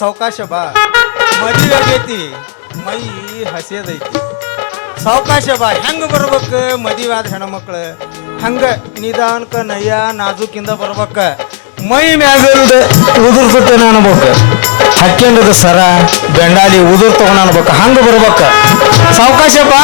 ಸಾವಕಾಶ ಬಾ. ಮದುವೆ ಆಗೈತಿ, ಮೈ ಹಸಿಯದೈತಿ. ಸಾವಕಾಶ ಬಾ, ಹೆಂಗ ಬರ್ಬೇಕು? ಮದುವೆ ಆದ ಹೆಣ್ಮಕ್ಳು. ಹಂಗ ನಿಧಾನಕ ನಯ್ಯ ನಾಜುಕಿಂದ ಬರ್ಬೇಕ. ಮೈ ಮ್ಯಾಗಲ್ದ ಉದುರ್ತತೆ ಅನ್ಬೇಕು ಹಕ್ಕೆಂಡದ ಸರ, ಬೆಂಡಾಲಿ ಉದುರ್ ತಗೊಂಡ್ ಅನ್ಬೇಕು. ಹಂಗ ಬರ್ಬೇಕು. ಸಾವಕಾಶ ಬಾ.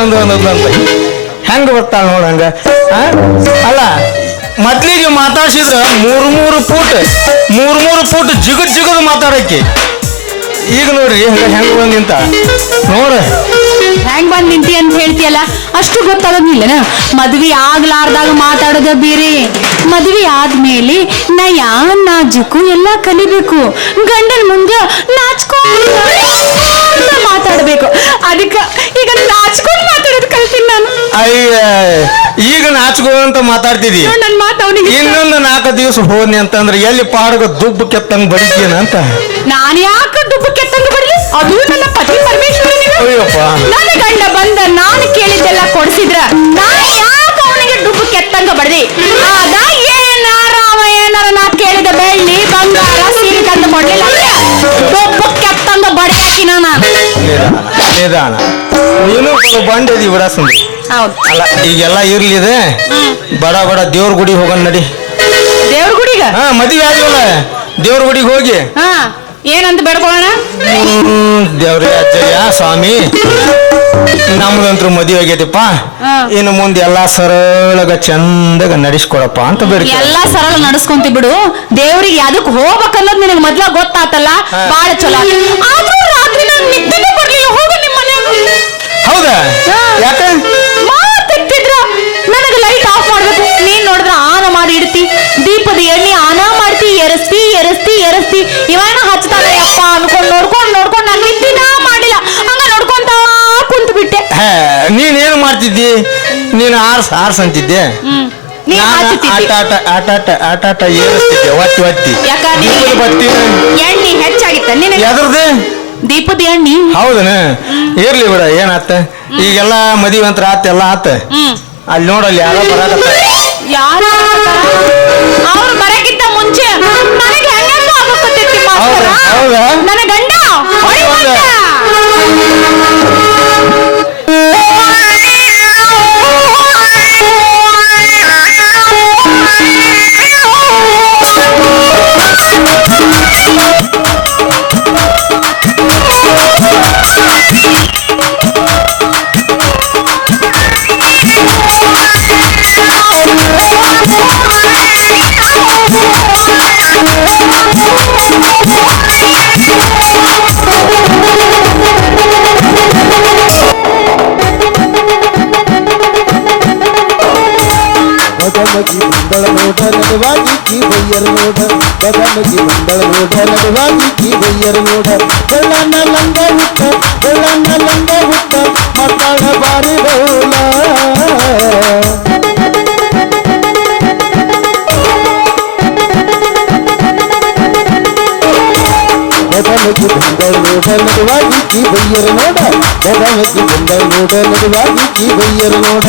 ಮತ್ತೊಂದು ಅಂತ. ಹೆಂಗ ಬರ್ತಾಳ ನೋಡಂಗ? ಅಲ್ಲ ಮೊದ್ಲಿಗೆ ಮಾತಾಡ್ಸಿದ್ರ ಮೂರು ಮೂರು ಫೂಟ್ ಮೂರು ಮೂರು ಫೂಟ್ ಜಿಗದ್ ಜಿಗದ್ ಮಾತಾಡಕ್ಕೆ. ಈಗ ನೋಡ್ರಿ, ಹಂಗ ಹೆಂಗ ಬಂದ್ ನಿಂತ. ನೋಡ. ಹೆಂಗ್ ಬಂದ್ ನಿಂತಿ ಅಂತ ಹೇಳ್ತಿಯಲ್ಲ, ಅಷ್ಟು ಗೊತ್ತಾಗೋದಿಲ್ಲ ಮದ್ವಿ ಆಗ್ಲಾರ್ದಾಗ ಮಾತಾಡೋದ ಬೇರೆ. ಮದ್ವಿ ಆದ್ಮೇಲೆ ನಯ, ನಾಜುಕು ಎಲ್ಲ ಕಲಿಬೇಕು. ಗಂಡನ ಮುಂದೆ ನಾಚ್ಕೊಂಡು ಮಾತಾಡ್ಬೇಕು. ಅದಕ್ಕ ಅಯ್ಯ ಈಗ ನಾಚ್ಕೋ ಅಂತ ಮಾತಾಡ್ತಿದಿ. ನೋಡ್ ನನ್ ಮಾತು ಅವನಿಗೆ ಇನ್ನೊಂದು ನಾಲ್ಕು ದಿವಸ ಹೋದ್ನಿ ಅಂತಂದ್ರೆ ಎಲ್ಲಿ ಪಾಡಗ ದುಬ್ಬು ಕೆತ್ತಂಗ್ ಬಡಿತೀನ ಅಂತ? ನಾನು ಯಾಕೆ ದುಬ್ಬು ಕೆತ್ತಂಗ ಬರ್ಲಿ ಅದು ನನ್ನ ಪತಿ ಪರಮೇಶ್ವರನಿಗೆ ಅಯ್ಯಪ್ಪ. ನನ್ನ ಗಂಡ ಬಂದ ನಾನು ಕೇಳಿದ್ದೆಲ್ಲ ಕೊಡಿಸಿದ್ರ. ನಾನು ಯಾಕೆ ಅವನಿಗೆ ದುಬ್ಬು ಕೆತ್ತಂಗ ಬಡ್ದಿ? ಆಗ ಏನಾರ ಅವ ಏನಾರ ನಾ ಕೇಳಿದ ಬೆಳ್ಳಿ ಬಂಗಾರ ಸೀರೆ ತಂದು ಕೊಡ್ಲಿಲ್ಲ ಅಂದ್ರೆ ಡುಬ್ಬು ಕೆತ್ತಂಗ ಬಡಿಯಾಕಿನ ನಾನು. ನಿಧಾನ ನಿಧಾನ. ನೀನು ಬಂಡದಿ ಬಿಡಸಂದ್ರಿ ಹೌದು. ಅಲ್ಲ ಈಗೆಲ್ಲ ಇರ್ಲಿ ಇದೆ ಬಡ ಬಡ ದೇವ್ರ ಗುಡಿ ಹೋಗೋಣ ನಡಿ. ದೇವ್ರ ಗುಡಿಗ? ಹಾ ಮದುವೆ ಆದ್ವಲ್ಲ ದೇವ್ರ ಗುಡಿಗೆ ಹೋಗಿ. ಹಾ ಏನಂತ ಬೇಡ್ಕೊಳ್ಳೋಣ? ದೇವ್ರೇ ಅಜ್ಜಯ್ಯ ಸ್ವಾಮಿ. ನಮ್ದಂತ್ರು ಮದುವೆ ಆಗೈತಿಪ್ಪ. ಹಾ. ಇನ್ನು ಮುಂದೆ ಎಲ್ಲಾ ಸರಳಗ ಚಂದಗ ನಡೆಸ್ಕೊಡಪ್ಪ ಅಂತ ಬೇಡ್ಕೊ. ಎಲ್ಲಾ ಸರಳ ನಡ್ಸ್ಕೊಂತಿ ಬಿಡು. ದೇವ್ರಿಗೆ ಯಾವ್ದಕ್ ಹೋಗ್ಬೇಕನ್ನೋದು ನಿನಗೆ ಮೊದ್ಲ ಗೊತ್ತಾತಲ್ಲ? ಹಾ. ಬಾಳ ಚಲೋ ಆದ್ರೂ ರಾತ್ರಿ ನಾನು ನಿದ್ದೆನೇ ಬರ್ಲಿಲ್ಲ. ಹೋಗು ನಿಮ್ಮ ಮನ್ಯಾಗ ಹೌದಾ? ಹಾ. ಯಾಕ? ಲೈಟ್ ಆಫ್ ಮಾಡ್ಬೇಕು. ನೀನ್ ನೋಡಿದ್ರ ಆನ ಮಾಡಿ ಇಡ್ತಿ. ದೀಪದ ಎಣ್ಣೆ ಆನ ಮಾಡ್ತಿ ಎರಸ್ತಿ ಎರಸ್ತಿ ಎರಸ್ತಿ. ಇವಾಗ ಹಚ್ತಾನ ಯಪ್ಪ ಅನ್ಕೊಂಡ್ ನೋಡ್ಕೊಂಡು ನೋಡ್ಕೊಂಡು ನಾನು ನಿದ್ದಿನ ಮಾಡಿಲ್ಲ. ಹಂಗ ನೋಡ್ಕೊಂತ ಕುಂತ ಬಿಟ್ಟೆ ನೀನ್ ನೀನೇನು ಮಾಡ್ತಿದ್ದಿ? ನೀನು ಆರ್ಸ್ ಆರ್ಸ್ ಅಂತಿದ್ದೆ. ನಾನು ಆಟ ಆಟ ಆಟ ಆಟ ಏರಿಸ್ತಿದ್ದೆ ದೀಪದ ಬತ್ತಿ? ಎಣ್ಣೆ ಹೆಚ್ಚಾಗಿತ್ತ ನಿನಗೆ? ಎದ್ರದ್ದು ದೀಪದ ಎಣ್ಣೆ? ಹೌದನ? ಇರ್ಲಿ ಬಿಡ ಏನಾತ? ಈಗೆಲ್ಲ ಮದುವೆ ಅಂತ ಆತ ಎಲ್ಲ ಆತ. ಅಲ್ಲಿ ನೋಡಲ್ಲಿ ಯಾರೋ ಬರಾಕತ್ತ ಯಾರು ಅವ್ರು ಬರಕ್ಕಿಂತ ಮುಂಚೆ ನನಗೆ ಹೆಂಗೆಂಗೋ ಆಗೋಕತ್ತೈತಿ ಮಾಸ್ತರ. ಹೌದಾ? ಹೌದಾ? ನನ್ನ ಗಂಡ ಹೊಡಿ? ಬಂದ. ಲಂಗ ಹುಟ್ಟ ಬೆಳ್ಳನ ಲಂಗ ಹುಟ್ಟ ಮಕ್ಕಳ ಬಾರಿ ಬೌಲ ಬದಮಗಿ ಮಂದಳ ನೋಡ ನಡುವಾಗಿ ಕಿ ಬಯ್ಯರ ನೋಡ ಬದಮಗಿ ಮಂದಳ ನೋಡ ನಡುವಾಗಿ ಕಿ ಬಯ್ಯರ ನೋಡ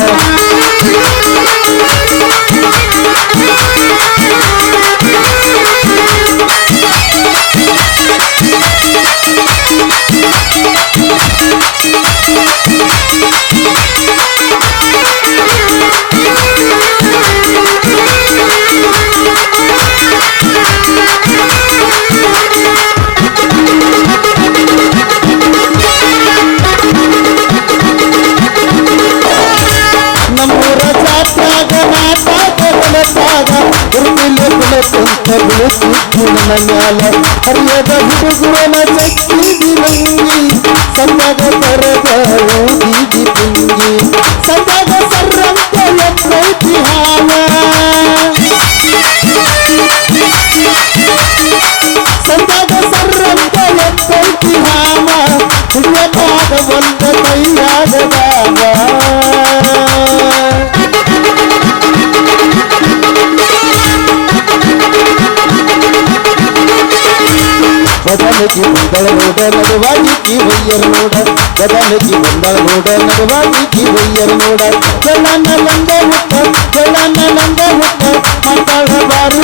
சொந்த மையாக பாவா ಬದಲಿಗೆ ಬಂದಳ ನೋಡ ನಡುವಾಗಿ ಒಯ್ಯರು ನೋಡ ಬದಲಿಗೆ ಬಂದಳ ನೋಡ ನಡುವಾಗಿ ಒಯ್ಯರು ನೋಡ ಜಳನ ನಂದ ಮುಟ್ಟ ಜಳನ ನಂದ ಮುಟ್ಟ ಮಾತಾಡ ಬಾರಿ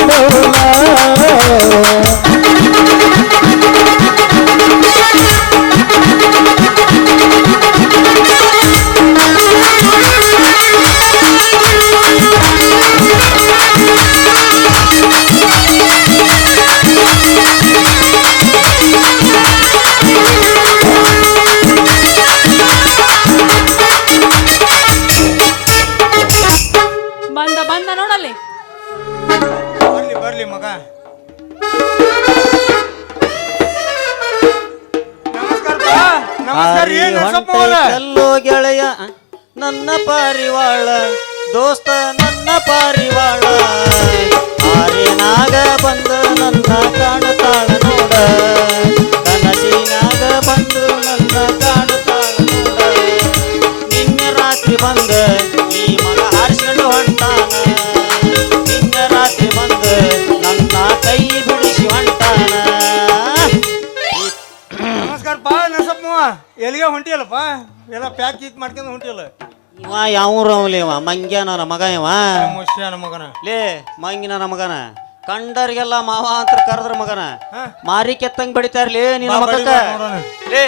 ಪ್ಯಾಕ್ ಗೀಕ್ ಮಾಡ್ಕೊಂಡು ಹೊಂಟಿಲ್ಲ ಇವ ಯಾವ ಅವಲಿ ಇವ? ಮಂಗ್ಯಾನ ಮಗ ಇವ? ಮಗನ. ಲೇ ಮಂಗಿನ ಮಗನ. ಕಂಡರಿಗೆಲ್ಲ ಮಾವ ಅಂತ ಕರೆದ್ರ ಮಗನ. ಮಾರಿ ಕೆತ್ತಂಗ್ ಬಡಿತಾರ್ಲಿ ನಿನ್ನ ಮಗಕ್ಕ. ಲೇ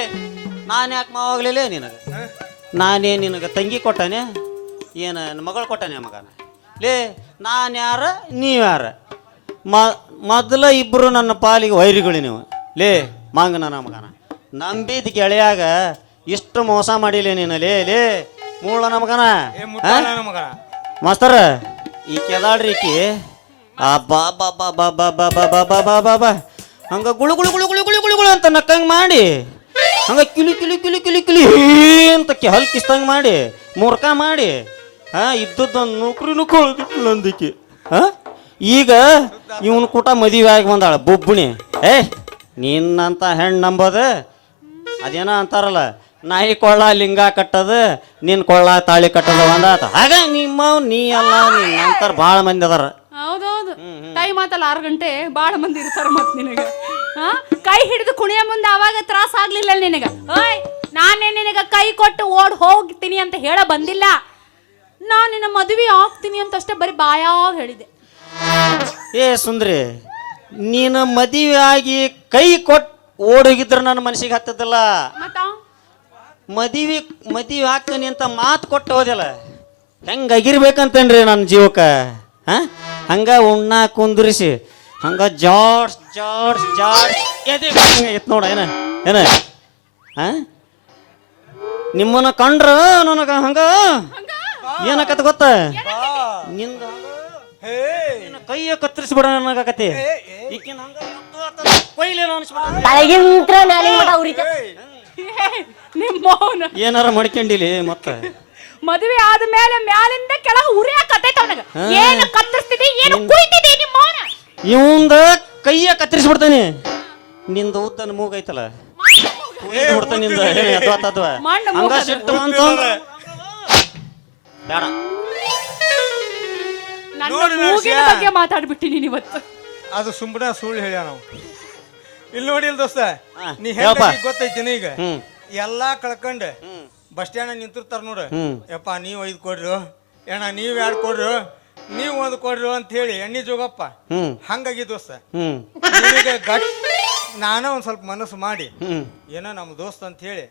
ನಾನು ಯಾಕೆ ಮಾವ ಆಗ್ಲಿಲ್ಲ ನಿನಗ? ನಾನೇ ನಿನಗ ತಂಗಿ ಕೊಟ್ಟಾನೆ ಏನ ಮಗಳು ಕೊಟ್ಟಾನೆ ಮಗನ. ಲೇ ನಾನು ಯಾರ ನೀವ್ ಯಾರ? ಮ ಮೊದಲ ಇಬ್ಬರು ನನ್ನ ಪಾಲಿಗೆ ವೈರಿಗಳು ನೀವು. ಲೇ ಮಾಂಗನ ಮಗನ. ನಂಬಿದ ಗೆಳೆಯಾಗ ಇಷ್ಟು ಮೋಸ ಮಾಡಿಲ್ಲ ನೀನು ಲೇ ಲೇ ಮೂಳ ನಮಗನ ಮಾಸ್ತರ ಈ ಕೆದಾಡ್ರಿ ಈಕಿ ಆ ಬಾ ಬಾ ಬಾ ಬಾ ಬಾ ಬಾ ಬಾ ಬಾ ಬಾ ಬಾ ಬಾ ಬಾ ಹಂಗ ಗುಳು ಗುಳು ಗುಳು ಗುಳು ಗುಳು ಗುಳು ಗುಳು ಅಂತ ನಕ್ಕಂಗೆ ಮಾಡಿ ಹಂಗ ಕಿಲಿ ಕಿಲಿ ಕಿಲಿ ಕಿಲಿ ಕಿಲಿ ಅಂತ ಕಿ ಹಲ್ ಕಿಸ್ತಂಗ್ ಮಾಡಿ ಮೂರ್ಖ ಮಾಡಿ ಹಾ ಇದ್ದದ್ದೊಂದು ನೂಕ್ರಿ ಕಳ್ದಿಟ್ಲು ಅಂದಿಕೆ ಹಾ ಈಗ ಇವನ್ ಕೂಟ ಮದುವೆ ಆಗಿ ಬಂದಾಳ ಬೊಬ್ಬುಣಿ ಏ ನಿನ್ನಂತ ಹೆಣ್ಣು ನಂಬೋದು ಅದೇನೋ ಅಂತಾರಲ್ಲ ನಾಯಿ ಕೊಳ್ಳ ಲಿಂಗ ಕಟ್ಟದ ನಿನ್ ಕೊಳ್ಳ ತಾಳಿ ಕಟ್ಟದ ಒಂದಾತ ಹಾಗ ನಿಮ್ಮ ನೀ ಅಲ್ಲ ನೀ ಅಂತಾರ ಭಾಳ ಮಂದಿ ಅದಾರ. ಹೌದೌದು. ಟೈಮ್ ಆತಲ್ಲ ಆರು ಗಂಟೆ ಬಾಳ ಮಂದಿ ಇರ್ತಾರ ಮತ್ ನಿನಗ. ಹಾ? ಕೈ ಹಿಡಿದು ಕುಣಿಯ ಮುಂದೆ ಅವಾಗ ತ್ರಾಸ ಆಗ್ಲಿಲ್ಲ ನಿನಗ. ಓಯ್ ನಾನೇ ನಿನಗ ಕೈ ಕೊಟ್ಟು ಓಡ್ ಹೋಗ್ತೀನಿ ಅಂತ ಹೇಳ ಬಂದಿಲ್ಲ. ನಾನು ನಿನ್ನ ಮದುವೆ ಆಗ್ತೀನಿ ಅಂತ ಅಷ್ಟೇ ಬರೀ ಬಾಯಾಗ ಹೇಳಿದೆ. ಏ ಸುಂದ್ರಿ ನೀನು ಮದುವೆ ಆಗಿ ಕೈ ಕೊಟ್ಟು ಓಡೋಗಿದ್ರೆ ನನ್ನ ಮನಸ್ಸಿಗೆ ಹತ್ತದಲ್ಲ? ಮತ್ತ? ಮದುವೆ ಮದುವೆ ಆಗ್ತೀನಿ ಅಂತ ಮಾತು ಕೊಟ್ಟು ಹೋದಿಲ್ಲ. ಹೆಂಗೆ ಅಗಿರ್ಬೇಕಂತೇನ್ರಿ ನನ್ನ ಜೀವಕ್ಕೆ? ಹಾ? ಹಂಗ ಉಣ್ಣ ಕುಂದ್ರಿಸಿ ಹಂಗೆ ಜಾಡ್ಸ್ ಜಾಡ್ಸ್ ಜಾಡ್ಸ್ ಎದೆ ಎತ್ ನೋಡ ಏನ ಏನ? ಹಾ? ನಿಮ್ಮನ್ನ ಕಂಡ್ರ ನನಗೆ ಹಂಗ? ಏನಕತ್ ಗೊತ್ತ? ನಿಂದ ಹೇ. ನಿನ್ನ ಕೈಯ ಕತ್ತರಿಸ್ಬಿಡ ನನಗತಿ ಈಕಿನ ಹಂಗ ಕೊಯ್ಲಿ ಅನ್ಸ್ಬಿಡ. ನಿಮ್ಮ ಮೌನ ಏನಾರ ಮಾಡ್ಕೊಂಡಿಲಿ ಮತ್ತೆ? ಮದುವೆ ಆದ ಮೇಲೆ ಮ್ಯಾಲಿಂದ ಕೆಳಗ ಉರಿಯಾಕತ್ತೈತ ಅವನಿಗೆ. ಏನು ಕತ್ತರಿಸ್ತಿದಿ ಏನು ಕುಯ್ತಿದಿ ನಿಮ್ಮ ಮೌನ ಇವಂದ ಕೈಯ ಕತ್ತರಿಸ್ಬಿಡ್ತಾನೆ. ನಿಂದ ಉದ್ದನ ಮೂಗೈತಲ್ಲ. ಐತಲ್ಲ ನಿಂದ. ಅಥವಾ ಅಥವಾ ಮಂಡ ಹಂಗ ಮೂಗದ. ಸಿಟ್ಟು ಅಂತ ಬೇಡ. ನನ್ನ ನೋಡು ಮೂಗಿನ. ಬಗ್ಗೆ ಮಾತಾಡ್ಬಿಟ್ಟಿನಿ ಇವತ್ತು ಅದು ಸುಮ್ಮನೆ ಸುಳ್ಳು ಹೇಳ್ಯ ನಾವು ಇಲ್ಲಿ ನೋಡಿ ಇಲ್ಲಿ ದೋಸ್ತ ಹಾ, ನೀ ಹೇಳಪ್ಪ. ಗೊತ್ತೈತಿ ಗೊತ್ತೈತಿನ ಈಗ ಹ್ಮ್. ಎಲ್ಲಾ ಕಳ್ಕೊಂಡು ಬಸ್ ಸ್ಟ್ಯಾಂಡ್ ನಿಂತಿರ್ತಾರ ನೋಡು. ಯಪ್ಪ ನೀವ್ ಐದು ಕೊಡ್ರಿ. ಏನ ನೀವ್ ಎರಡು ಕೊಡ್ರಿ? ನೀವ್ ಒಂದು ಕೊಡ್ರಿ ಅಂತ ಹೇಳಿ ಎಣ್ಣಿ ಜೋಗಪ್ಪ. ಹಂಗಾಗಿ ದೋಸ್ತ. ನಿನಗೆ ಗಟ್ ನಾನ ಒಂದ್ ಸ್ವಲ್ಪ ಮನಸ್ಸು ಮಾಡಿ. ಏನೋ ನಮ್ಮ ದೋಸ್ತ್ ಅಂತ ಹೇಳಿ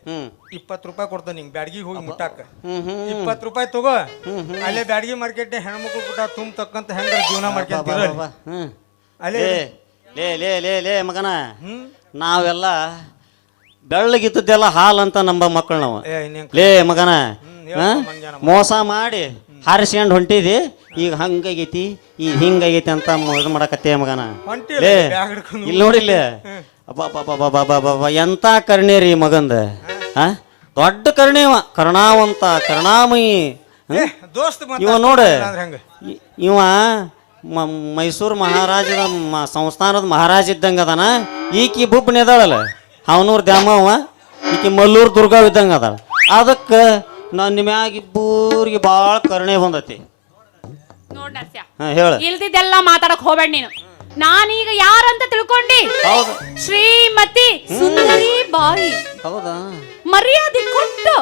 ಇಪ್ಪತ್ ರೂಪಾಯಿ ಕೊಡ್ತಾನೆ ನಿಂಗೆ ಬ್ಯಾಡ್ಗಿ ಹೋಗಿ ಮುಟ್ಟಾಕ. ಇಪ್ಪತ್ತು ರೂಪಾಯಿ ತಗೋ. ಅಲ್ಲೇ ಬ್ಯಾಡ್ಗಿ ಮಾರ್ಕೆಟ್ ಹೆಣ್ಮಕ್ಳು ಕೂಟ ತುಂಬ ತಕ್ಕಂತ ಹೆಂಗ ಜೀವನ ಮಾಡ್ಕೊಂತೀರ ಅಲ್ಲೇ ಲೇ ಲೇ ಲೇ ಲೇ ಮಗನ. ನಾವೆಲ್ಲ ಬೆಳ್ಳಗಿದ್ದದ್ದೆಲ್ಲ ಹಾಲ್ ಅಂತ ನಂಬ ಮಕ್ಕಳು ನಾವು. ಲೇ ಮಗನ ಮೋಸ ಮಾಡಿ ಹಾರಿಸ್ಕೊಂಡು ಹೊಂಟಿದಿ ಈಗ ಹಂಗಾಗೈತಿ ಈಗ ಹಿಂಗಾಗೈತಿ ಅಂತ ಇದು ಮಾಡಕತ್ತೆ ಮಗನ. ಲೇ ಇಲ್ಲಿ ನೋಡಿಲ್ಲ ಎಂತ ಕರ್ಣಿ ರೀ ಮಗಂದ? ಹಾ. ದೊಡ್ಡ ಕರ್ಣಿ ಇವ ಕರುಣಾವಂತ ಕರುಣಾಮಯಿ ಇವ ನೋಡ. ಇವ ಮೈಸೂರು ಮಹಾರಾಜದ ಸಂಸ್ಥಾನದ ಮಹಾರಾಜ ಇದ್ದಂಗೆ ಅದಾನ ಈಕಿ ಬುಬ್ಬನ ಇದಾಳಲ್ಲ ಅವನೂರ್ ದ್ಯಾಮವ್ವ ಈಕೆ ಮಲ್ಲೂರು ದುರ್ಗಾ ಇದ್ದಂಗೆ ಅದಾಳ. ಅದಕ್ಕೆ ನನ್ನ ನಿಮ್ಯಾಗ ಇಬ್ಬರಿಗೆ ಭಾಳ ಕರುಣೆ ಬಂದತಿ ನೋಡ್ ನರ್ಸ್ಯ ಹಾ ಹೇಳ. ಇಲ್ದಿದ್ದೆಲ್ಲ ಮಾತಾಡಕ್ ಹೋಗ್ಬೇಡ ನೀನು. ನಾನೀಗ ಯಾರಂತ ತಿಳ್ಕೊಂಡಿ? ಹೌದು. ಶ್ರೀಮತಿ ಸುಂದರಿ ಬಾಯಿ. ಹೌದಾ? ಮರ್ಯಾದೆ ಕೊಟ್ಟು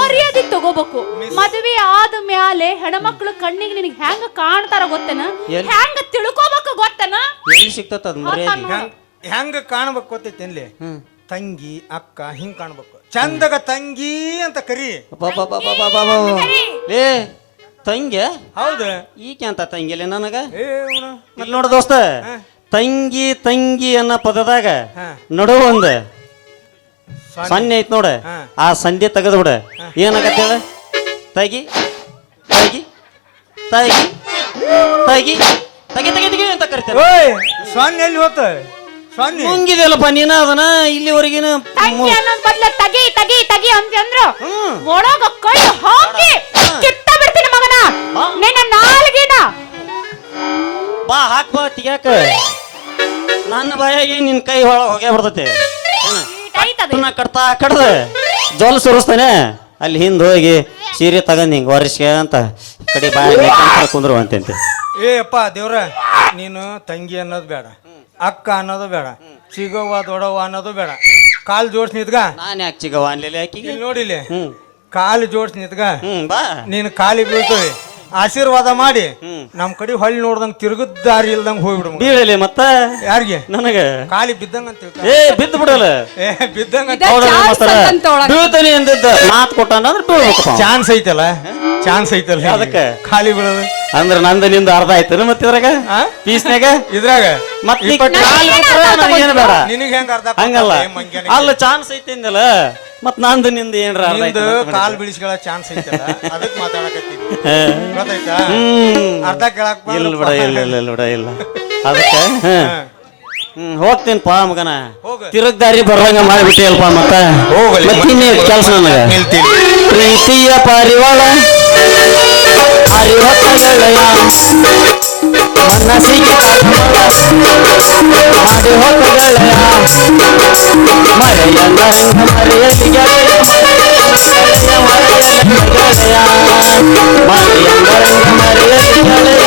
ಮರ್ಯಾದೆ ತಗೋಬೇಕು. ಮದುವೆ ಆದ ಮ್ಯಾಲೆ ಹೆಣ್ಮಕ್ಳು ಕಣ್ಣಿಗೆ ನಿನಗೆ ಹೆಂಗ ಕಾಣ್ತಾರ ಗೊತ್ತನ? ಹೆಂಗೆ ಹೆಂಗ ತಿಳ್ಕೊಬೇಕು ಗೊತ್ತನ? ಎಲ್ಲಿ ಅದ್ ಮರ್ಯಾದೆ? ಹೆಂಗ್ ಕಾಣ್ಬೇಕು ತಿನ್ಲಿ ಹ್ಮ್. ತಂಗಿ ಅಕ್ಕ ಹಿಂಗ್ ಕಾಣ್ಬೇಕು. ಚಂದಗ ತಂಗಿ ಅಂತ ಕರಿ. ಏ ತಂಗಿ ಹೌದು. ಈಕೆ ಅಂತ ತಂಗಿಲೆ ನನಗ? ಮತ್ ನೋಡ ದೋಸ್ತ ತಂಗಿ ತಂಗಿ ಅನ್ನೋ ಪದದಾಗ. ನಡು ಒಂದ. ಸಣ್ಣ ಸೊನ್ನೆ ಐತ್ ನೋಡ. ಆ ಸಂಧಿ ತೆಗೆದು ಬಿಡ. ಏನಾಗತ್ತೆ ಹೇಳ? ತಗಿ ತಗಿ ತಗಿ ತಗಿ ತಗಿ ತಗಿ ತಗಿ ಅಂತ ಕರಿತಾರೆ. ಓಯ್ ಸೊನ್ನೆ ಎಲ್ಲಿ ಹೋತ? ಸೊನ್ನೆ. ಮುಂಗಿದೆಯಲ್ಲಪ್ಪ ನೀನ ಅದನ್ನ? ಇಲ್ಲಿವರೆಗಿನ ತಂಗಿ ಅನ್ನೋದ್ ಬದ್ಲ ತಗಿ ತಗಿ ತಗಿ ಅಂತಂದ್ರು ಹ್ಮ್. ಒಳಗ ಕೈ ಹಾಕಿ ಕಿತ್ತ ಬಿಡ್ತೀನಿ ಮಗನ. ಹಾ. ನಿನ್ನ ನಾಲ್ಗಿನ. ಬಾ ಹಾಕ್ ಬಾ ತೆಗ್ಯಾಕ ನನ್ನ ಬಾಯಾಗಿ ನಿನ್ ಕೈ ಒಳ ಹೋಗೇ ಬರ್ತೈತಿ. ಏನ ಐತದೆ ನಾ ಕಟ್ತಾ ಕಡ್ದ ಜೋಲ್ ಸುರಿಸ್ತಾನೆ. ಅಲ್ಲಿ ಹಿಂದ್ ಹೋಗಿ ಸೀರೆ ತಗೊಂಡ್ ಹಿಂಗ್ ವರ್ಷ ಅಂತ ಕಡೆ ಬಾಯ್ ಕುಂದ್ರು ಅಂತಂತೆ. ಏ ಅಪ್ಪ ದೇವ್ರ ನೀನು ತಂಗಿ ಅನ್ನೋದು ಬೇಡ. ಅಕ್ಕ ಅನ್ನೋದು ಬೇಡ. ಚಿಗವ್ವ ದೊಡವ್ವ ಅನ್ನೋದು ಬೇಡ. ಕಾಲ್ ಜೋಡ್ಸ್ ನಿದ್ಗ ನಾನು ಯಾಕೆ ಚಿಗವ ಅನ್ಲಿಲ್ಲ ಇಲ್ಲಿ ನೋಡಿಲಿ ಹ್ಮ್. ಕಾಲು ಜೋಡ್ಸ್ ನಿದ್ಗ ಹ್ಮ್ ಬಾ. ನೀನು ಕಾಲಿ ಬೀಳ್ತೀವಿ. ಆಶೀರ್ವಾದ ಮಾಡಿ. ನಮ್ ಕಡೆ ಹೊಳ್ಳಿ ನೋಡ್ದಂಗ್ ತಿರುಗದ್ ದಾರಿ ಇಲ್ದಂಗ್ ಹೋಗ್ಬಿಡು ಮಗ. ಬೀಳಲಿ ಮತ್ತ? ಯಾರಿಗೆ? ನನಗೆ. ಕಾಲಿ ಬಿದ್ದಂಗ ಅಂತ ತಿಳ್ಕ. ಏ ಬಿದ್ದು ಬಿಡಲ್ಲ. ಏ ಬಿದ್ದಂಗ ಇದ ಚಾನ್ಸ್ ಅಂತಂತ ಒಳಗ. ಬೀಳ್ತಾನೆ ಅಂದಿದ್ದ ಮಾತ್ ಕೊಟ್ಟಾನ ಅಂದ್ರೆ ಬೀಳ್ಬೇಕಪ್ಪ ಚಾನ್ಸ್ ಐತಲ್ಲ? ಚಾನ್ಸ್ ಐತಲ್ಲ? ಅದಕ್ಕೆ? ಖಾಲಿ ಬೀಳೋದು. ಅಂದ್ರ ನಂದ ನಿಂದ ಅರ್ಧ ಆಯ್ತು ಮತ್ತೆ ಇದ್ರಾಗ? ಆ? ಪೀಸ್ನಾಗ ಇದ್ರಾಗ? ಮತ್ತೆ ನೀ ಇಪ್ಪತ್ತು ಕಾಲ್ ಬಿಟ್ರ ನನಗೇನು ಬೇಡ. ನಿನಗೆ ಹೆಂಗ್ ಅರ್ಧ ಹಂಗಲ್ಲ. ಮಂಗ್ಯಾನಿಗೆ? ಅಲ್ಲ ಚಾನ್ಸ್ ಐತಿ ಅಂದಲ್ಲ. ಮತ್ ನಂದು ನಿಂದ ಏನ್ರ ಅರ್ಧ ನಿಂದು ಅಂತ ಕಾಲ್. ಬಿಡಿಸ್ಕೊಳ್ಳೋ ಚಾನ್ಸ್ ಐತಲ್ಲ ಅದಕ್ಕೆ ಮಾತಾಡಕತ್ತೀನಿ. ಗೊತ್ತಾಯ್ತಾ? ಹ್ಮ್. ಅರ್ಧ ಕೇಳಕ್ ಇಲ್ಲ ಬಿಡ ಇಲ್ಲ ಇಲ್ಲ ಇಲ್ಲ ಬಿಡ ಇಲ್ಲ. ಅದಕ್ಕೆ? ಹ್ಮ್. ಹೋಗ್ತೇನಪ್ಪ ಮಗನ. ಹೋಗು. ತಿರುಗ್ ದಾರಿ ಬರಂಗ ಮಾಡಿಬಿಟ್ಟಿಯಲ್ಪ ಮತ್ತ? ಹೋಗಲಿ. ಕೆಲಸ ನನಗ? ನಿಲ್ತೀನಿ. ಪ್ರೀತಿಯ ಪಾರಿವಾಳ. ಹರಿಹೊತ್ತಗೆಳೆಯ ಮನಸ್ಸಿಗೆ ತಳಮಳ ಮಾಡಿ ಹೋದ ಗೆಳೆಯ ಮರೆಯಲ್ಲ ರಂಗ ಮರೆಯಲಿ ಗೆಳೆಯ ಗೆಳೆಯ ಮರೆಯಲ್ಲ ಗೆಳೆಯ ಮರೆಯಲ್ಲ ರಂಗ ಮರೆಯಲಿ ಗೆಳೆಯ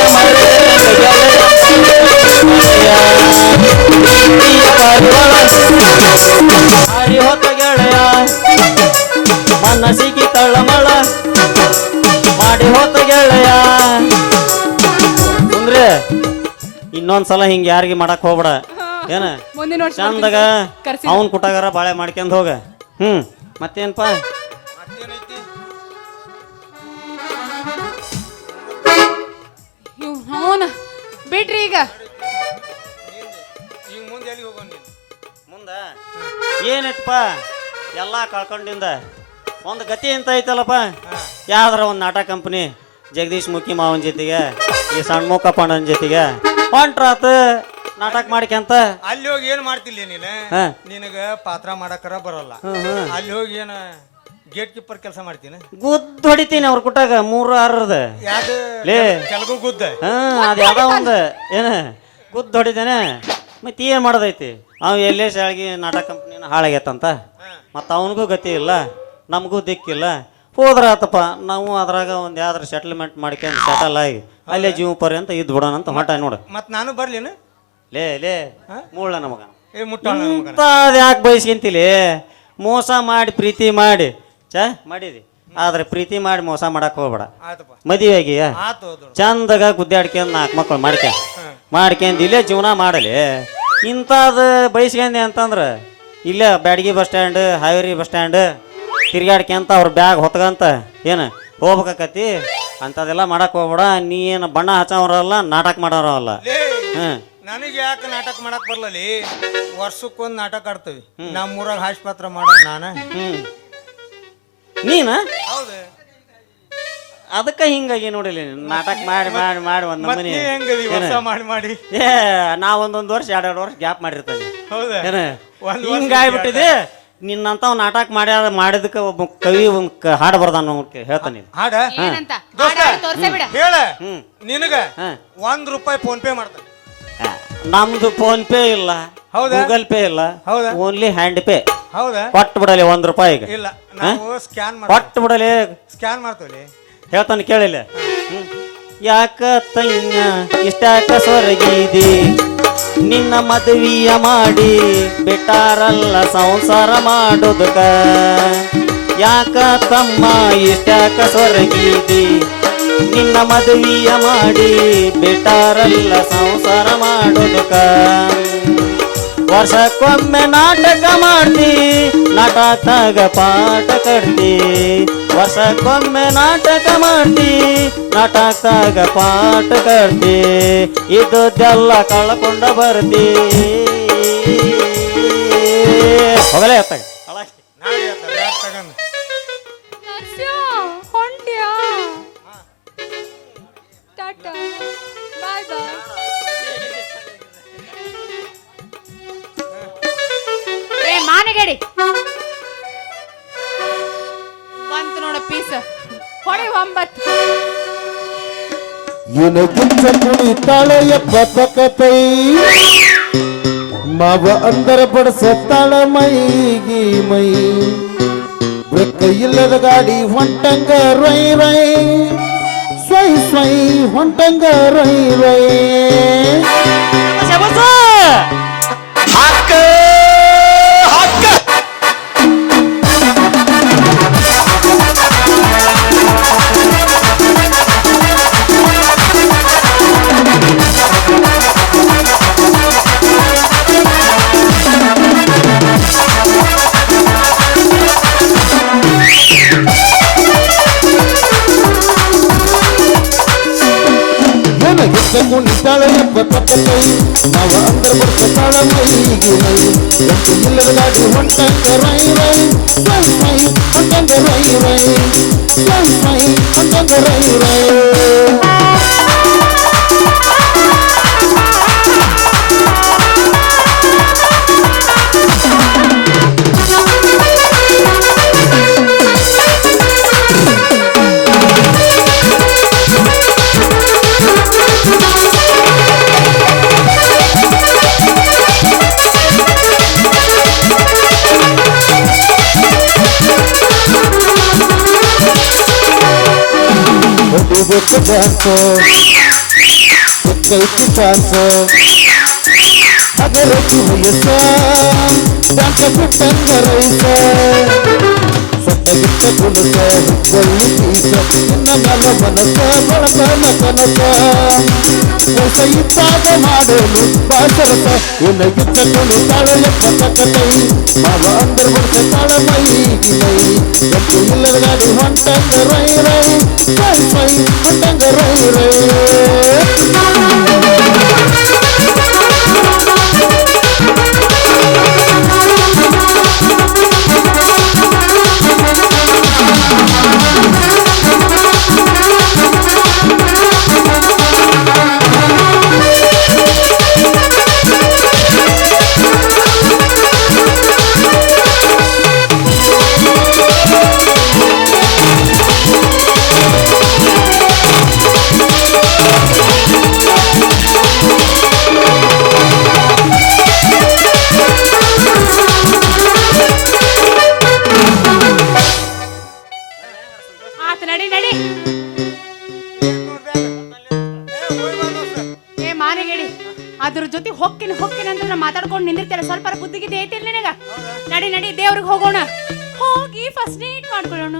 ಅಂದ್ರೆ ಇನ್ನೊಂದ್ಸಲ ಹಿಂಗ ಯಾರಿಗೆ ಮಾಡಕ್ ಹೋಗ್ಬೇಡ. ಏನ? ಮುಂದಿನ ವರ್ಷ ಚಂದಾಗ ಕರ್ಸಿ ಅವನ್ ಕುಟಾಗಾರ ಬಾಳೆ ಮಾಡ್ಕೊಂಡ್ ಹೋಗ. ಹ್ಮ್. ಮತ್ತೇನ್ಪ? ಹ್ಞೂನ ಬಿಡ್ರಿ ಈಗ. ಈಗ ಮುಂದೆ ಎಲ್ಲಿ ಹೋಗೋಣ ನೀನು? ಮುಂದ? ಏನೈತಪ್ಪ? ಎಲ್ಲಾ ಕಳ್ಕೊಂಡಿಂದ. ಒಂದು ಗತಿ ಅಂತ ಐತಲ್ಲಪ್ಪ? ಯಾವ್ದಾರ ಒಂದು ನಾಟಕ ಕಂಪ್ನಿ? ಜಗದೀಶ್ ಮುಖಿ ಮಾವನ ಜೊತೆಗೆ ಈ ಸಣ್ಣ ಮುಖಪ್ಪಣ್ಣನ ಜೊತೆಗೆ. ಹೊಂಟ್ರಾತ ನಾಟಕ ಮಾಡ್ಕಂತ ಅಲ್ಲಿ ಹೋಗಿ ಏನ್ ಮಾಡ್ತಿಲ್ಲ ನೀನು? ಹಾ. ನಿನಗ ಪಾತ್ರ ಮಾಡಕರ ಬರಲ್ಲ. ಹ್ಮ್ ಹ್ಮ್. ಅಲ್ಲಿ ಹೋಗಿ ಏನ ಗೇಟ್ ಕೀಪರ್ ಕೆಲಸ ಮಾಡ್ತೀನಿ? ಗುದ್ದ ಹೊಡಿತೀನಿ ಅವ್ರ ಕುಟಾಗ ಮೂರು ಆರದ ಯಾವ್ದು? ಲೇ. ತೆಲುಗು ಗುದ್ದ. ಹಾ ಅದು ಯಾವ್ದೋ ಒಂದು. ಏನ? ಗುದ್ದ ಹೊಡಿತೇನೆ ಮತ್ತೆ ಏನು ಮಾಡೋದೈತಿ? ಅವ್ ಎಲ್ಲೇ ಶಾಳಿಗೆ ನಾಟಕ ಕಂಪ್ನಿನ ಹಾಳಾಗೈತಂತ ಮತ್ತು ಅವನಿಗೂ ಗತಿ ಇಲ್ಲ ನಮಗೂ ದಿಕ್ಕಿಲ್ಲ. ಹೋದ್ರ ಆತಪ್ಪ ನಾವು ಅದ್ರಾಗ ಒಂದು ಯಾವ್ದಾರ ಸೆಟ್ಲ್ಮೆಂಟ್ ಮಾಡ್ಕೊಂಡು ಸೆಟಲ್ ಆಗಿ ಅಲ್ಲೇ ಜೀವ ಪರ್ಯಂತ ಇದ್ದು ಬಿಡೋಣ ಅಂತ ಹೊಂಟ ನೋಡು. ಮತ್ ನಾನು ಬರ್ಲಿನ ಲೇ ಲೇ ಮೂಳ ನಮಗ. ಇಂಥದ್ದು ಯಾಕೆ ಬಯಸ್ಕೊಂತಿಲಿ ಮೋಸ ಮಾಡಿ ಪ್ರೀತಿ ಮಾಡಿ. ಚ ಮಾಡಿದಿ. ಆದ್ರೆ ಪ್ರೀತಿ ಮಾಡಿ ಮೋಸ ಮಾಡಕ್ ಹೋಗ್ಬೇಡ. ಮದುವೆ ಆಗಿಯ? ಚಂದಾಗ ಗುದ್ದಾಡ್ಕೊಂಡ್ ನಾಲ್ಕು ಮಕ್ಕಳು ಮಾಡ್ಕ. ಮಾಡ್ಕೊಂಡ್ ಇಲ್ಲೇ ಜೀವನ ಮಾಡಲಿ. ಇಂಥದ್ದು ಬಯಸ್ಕೊಂಡಿ ಅಂತಂದ್ರೆ ಇಲ್ಲೇ Byadgi bus stand Haveri bus stand ತಿರ್ಗಾಡ್ಕೊಂತ ಅವ್ರ ಬ್ಯಾಗ್ ಹೊತ್ಕಂತ ಏನು ಹೋಗ್ಬೇಕಾಕತಿ ಅಂಥದ್ದೆಲ್ಲ ಮಾಡಕ್ ಹೋಗ್ಬೇಡ ನೀ ಏನು ಬಣ್ಣ ಹಚ್ಚೋರಲ್ಲ ನಾಟಕ ಮಾಡೋರಲ್ಲ. ಅಲ್ಲ ನನಗೆ ಯಾಕೆ ನಾಟಕ ಮಾಡಕ್ ಬರ್ಲಲ್ಲಿ ವರ್ಷಕ್ಕೊಂದು ನಾಟಕ ಆಡ್ತೀವಿ. ನಮ್ಮೂರಾಗ ಹಾಸ್ಪತ್ರ ಮಾಡೋ ನಾನು. ಹ್ಞೂ ನೀನ? ಹೌದು. ಅದಕ್ಕೆ ಹಿಂಗಾಗಿ ನೋಡಿಲಿ ನಾಟಕ ಮಾಡಿ ಮಾಡಿ ಮಾಡಿ ಒಂದು ಮನೆ ನೀ ಹೆಂಗದಿ ವರ್ಷ ಮಾಡಿ ಮಾಡಿ? ಏ ನಾ ಒಂದೊಂದು ವರ್ಷ ಎರಡೆರಡು ವರ್ಷ ಗ್ಯಾಪ್ ಮಾಡಿರ್ತೇನೆ. ಹೌದಾ. ಏನು? ಒಂದ್ ಹಿಂಗಾಗ್ಬಿಟ್ಟಿದೆ. ನಿನ್ನಂತವ್ ನಾಟಕ ಮಾಡ್ಯಾರ ಮಾಡಿದಕ್ಕೆ ಒಬ್ಬ ಕವಿ ಒಂದು ಕ- ಹಾಡು ಬರ್ದಾನ ಹೇಳ್ತಾನೆ ಹಾಡ? ಏನಂತ? ತೋರ್ಸೇ ಬಿಡ. ಹೇಳ. ಹ್ಮ್. ನಿನಗ ಹಾ. ಒಂದ್ ರೂಪಾಯಿ ಫೋನ್ ಪೇ ಮಾಡ್ತಾನೆ. ನಮ್ದು ಫೋನ್ ಪೇ ಇಲ್ಲ. ಹೌದಾ? ಗೂಗಲ್ ಪೇ ಇಲ್ಲ. ಹೌದಾ? ಓನ್ಲಿ ಹ್ಯಾಂಡ್ ಪೇ ಹೌದಾ? ಕೊಟ್ಟು ಬಿಡಲಿ ಒಂದ್ ರೂಪಾಯಿಗೆ ಇಲ್ಲ ನಾವು ಸ್ಕ್ಯಾನ್ ಮಾಡ ಕೊಟ್ಟು ಬಿಡಲಿ. ಸ್ಕ್ಯಾನ್ ಮಾಡ್ತೀವಿ ಹೇಳ್ತಾನೆ ಕೇಳಿಲ್ಲ. ಹ್ಮ್. ಯಾಕ ತೈನ್ಯ ಇಷ್ಟಾಕ ಸೊರಗಿದಿ ನಿನ್ನ ಮದುವೆಯ ಮಾಡಿ ಬಿಟ್ಟಾರಲ್ಲ ಸಂಸಾರ ಮಾಡೋದಕ್ಕ ಯಾಕ ತಮ್ಮ ಇಷ್ಟಕ ಸೊರಗಿದಿ ನಿನ್ನ ಮದುವೆಯ ಮಾಡಿ ಬಿಟ್ಟಾರಲ್ಲ ಸಂಸಾರ ಮಾಡೋದಕ್ಕ ವರ್ಷಕ್ಕೊಮ್ಮೆ ನಾಟಕ ಮಾಡ್ತಿ ನಾಟಕದಾಗ ಪಾಠ ಕಟ್ತಿ. ವರ್ಷಕ್ಕೊಮ್ಮೆ ನಾಟಕ ಮಾಡ್ತಿ ನಾಟಕದಾಗ ಪಾಠ ಕಟ್ತಿ. ಇದ್ದದ್ದೆಲ್ಲ ಕಳ್ಕೊಂಡ ಬರ್ತಿ. ಹೋಗಲೇ ಎತ್ತಾಗ ಹೊಡೆ ಒಂಬತ್ತು ಏನಕ್ಕಿಂತ ಕುಣಿತಾಳೆ ಎಪ್ಪ ತಕತೈ ಮಾವ ಅಂದರ ಬಡಸತ್ತಾಳ ಮೈಗಿ ಮೈ ಬ್ರೇಕ್ ಇಲ್ಲದ ಗಾಡಿ ಹೊಂಟಂಗ ರೈ ರೈ ಸ್ವೈ ಸ್ವೈ ಹೊಂಟಂಗ ರೈ ರೈ ಕುಣಿತಾಳೆ ಎಪ್ಪ ತಕತೈ ಮಾವ ಅಂದರ ಬಡಸತ್ತಾಳ ಮೈಗಿ ಮೈ ಬ್ರೇಕ್ ಇಲ್ಲದ ಗಾಡಿ ಹೊಂಟಂಗ ರೈ ರೈ ಸ್ವೈ ಸ್ವೈ ಹೊಡಿಬೇಕು ಡ್ಯಾನ್ಸ್ ಸಿಕ್ಕೈತಿ ಚಾನ್ಸ್ ಅದರಕ್ಕಿ ವಯಸ್ಸ ಡ್ಯಾನ್ಸ್ ಬಿಟ್ಟಂಗ ರೈಸ ಸೊಟ್ಟಗಿಟ್ಟ ಕುಣಸ ಹುಬ್ಬಳ್ಳಿ ಪೀಸ ನಿನ್ನ ಮ್ಯಾಲ ಮನಸ್ಸ ಬಳಕನ ಕನಸ ಹೊಸ ಇದ್ದಾಗ ಮಾಡೋನು ಬಾಸರಸ ಏನಾಗಿತ್ತ ಕುಣಿತಾಳ ಎಪ್ಪ ತಕತೈ ಮಾವ ಅಂದರ್ ಬಡ್ಸ ತಾಳ ಮೈಗಿ ಮೈ ಎತ್ತು ಇಲ್ಲದ ಗಾಡಿ ಹೊಂಟಂಗ ರೈ ರೈ ಸೈ ಸೈ cerró ಹೋಗೋಣ. ಹೋಗಿ ಫಸ್ಟ್ ನೈಟ್ ಮಾಡ್ಕೊಳ್ಳೋಣ.